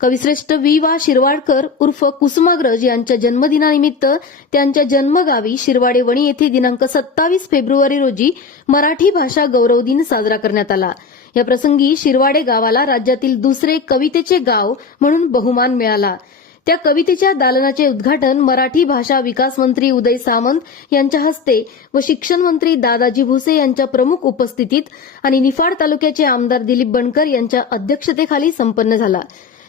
कविश्रेष्ठ वि वा शिरवाडकर उर्फ कुसुमाग्रज यांच्या जन्मदिनानिमित्त त्यांच्या जन्मगावी शिरवाडे वणी येथे दिनांक सत्तावीस फेब्रुवारी रोजी मराठी भाषा गौरव दिन साजरा करण्यात आला. या प्रसंगी शिरवाडे गावाला राज्यातील दुसरे कवितेचे गाव म्हणून बहुमान मिळाला. त्या कवितेच्या दालनाचे उद्घाटन मराठी भाषा विकास मंत्री उदय सामंत यांच्या हस्ते व शिक्षण मंत्री दादाजी भुसे यांच्या प्रमुख उपस्थितीत आणि निफाड तालुक्याचे आमदार दिलीप बनकर यांच्या अध्यक्षतेखाली संपन्न झाला.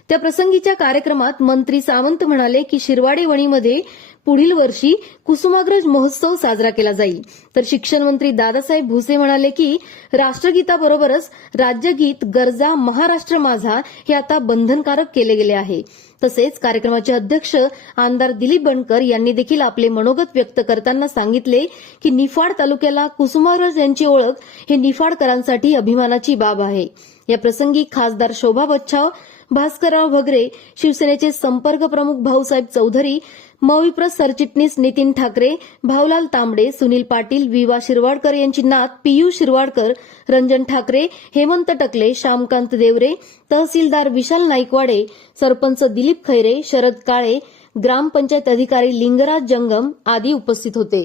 त्या प्रसंगीच्या कार्यक्रमात मंत्री सावंत म्हणाले की शिरवाडे वणीमध्ये पुढील वर्षी कुसुमाग्रज महोत्सव साजरा केला जाईल. तर शिक्षण मंत्री दादासाहेब भुसे म्हणाले की राष्ट्रगीताबरोबरच राज्यगीत गरजा महाराष्ट्र माझा हे आता बंधनकारक केले गेले आहे. तसेच कार्यक्रमाचे अध्यक्ष आमदार दिलीप बनकर यांनी देखील आपले मनोगत व्यक्त करताना सांगितले की निफाड तालुक्याला कुसुमाग्रज यांची ओळख हे निफाडकरांसाठी अभिमानाची बाब आहे. या प्रसंगी खासदार शोभा बच्छाव भास्करराव भगरे शिवसेनेचे संपर्क प्रमुख भाऊसाहेब चौधरी मविप्र सरचिटणीस नितीन ठाकरे भाऊलाल तांबडे सुनील पाटील विवा शिरवाडकर यांची नात पीयू शिरवाडकर रंजन ठाकरे हेमंत टकले श्यामकांत देवरे तहसीलदार विशाल नाईकवाडे सरपंच दिलीप खैरे शरद काळे ग्रामपंचायत अधिकारी लिंगराज जंगम आदी उपस्थित होते.